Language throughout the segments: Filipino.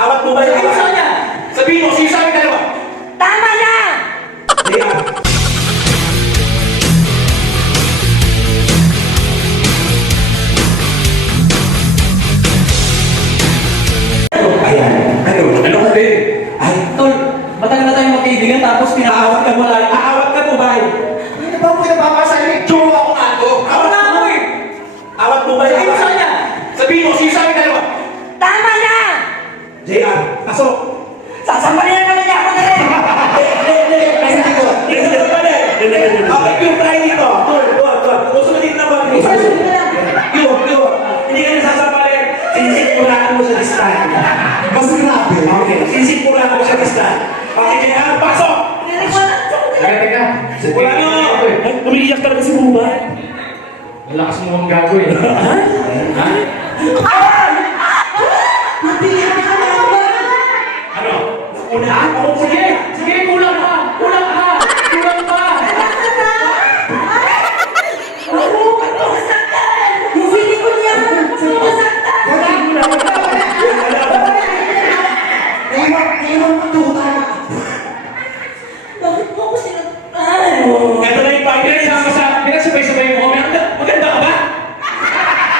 Awat mo ba yung Gusto niya? Sabihin mo, sino sa amin dalawa? Tama na! JR. Ayan. Ano ka din? Ay, Tol, matagal na tayong magkaibigan tapos aawat ka mo lang. Aawat ka mo ba? Ano ba po yung papasahin? Jowa ko nga to. Ako na ako eh! Awat mo ba yung Gusto niya? Sabihin mo, sino sa amin dalawa? Tama na! JR. Pasok. Sasampalin na naman niya ako na rin! Okay, yung try dito. Gusto mo dito na ba? Sasampalin na lang! Hindi ka nasasampalin. Sinisipuraan mo sa listahan. Mas grabe. Okay, sinisipuraan mo sa listahan. Okay, JR, pasok! Teka. Wala nyo! Umiiyak talaga si Buba. Malakas mo ang gago eh. Ha? Ano? Una? Ako Sige! Sige! Kulang ka! Kulang ka! Kulang ka! Yung feeling ko niya! Masaktan! Naiwan mo tuta. Bakit mo ako sinaktan? Ito na yung 5 minutes. Pinagsabay-sabay mo kami. Maganda ka ba?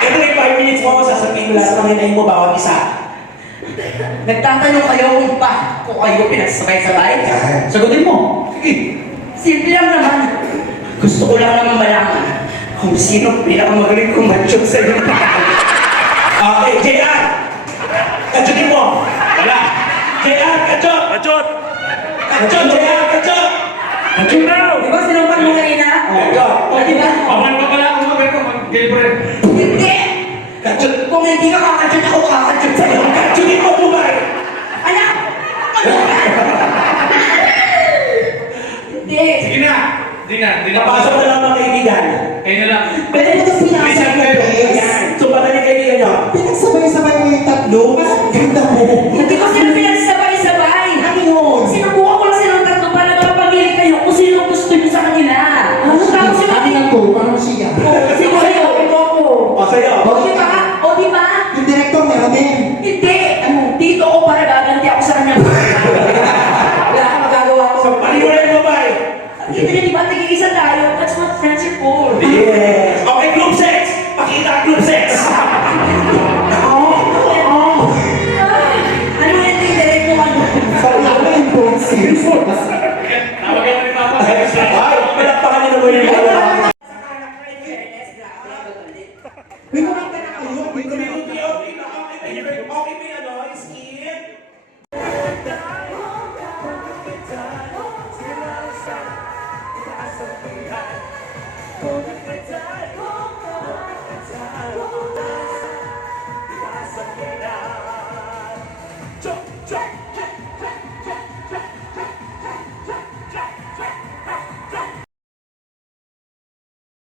Ito na yung 5 minutes mo. Sasabihin mo lahat ng hinahin mo bawat isa. Nagtatanong kayo kung kayo pinagsabay-sabay? Sagutin mo. Sige. Simple lang naman. Gusto ko lang naman malaman kung sino pinakamagaling kumatsyon sa iyo. Okay, JR! Kachutin mo! Wala! JR, kachot! Kachot! Kachot, JR, kachot! Kachot na! Di ba sinumpan mo kanina? Kachot! O di ba? Paman pa pala ako mag mag-girlfriend. Hindi! Kachot! Kung hindi ka kakatsyon, ako kakatsyon sa'yo. Kachutin mo, Bubay! Anak! Hindi! Sige na! Hindi na! Hindi na! Napasok na lang mga kaibigan. Kayo na lang. Pero ito Bilisan kayo. Ayan. So, patayin kaibigan nyo. Pinagsabay-sabay mo yung tatlo. Mas ganda mo. Hindi ko sila pinagsabay-sabay. Ano yun? Sinubukan ko lang silang tatlo para mapapamili kayo kung sino gusto niyo sa kanila. Tapos sila, Ating ang go, parang siya. sino kayo? Ito ako. O, sa'yo. O di ba? O di ba? Yung director meron din. Hindi. Dito ako para gaganti ako sa kanya. Wala kang magagawa ko. So, paniwala yung Bubay. Kita niyo di ba? Tigil-isa tayo. That's what friends are for. Yes! Okay, group sex! Pakita ang group sex! Ano yan yung direct mo ano? Sa ulo yung boxing. Tawagan mo ni Papa. Ay, pinagpakan nyo naman yung mga. May mga ka na kayo. Okay ba yung ano, skin? Hold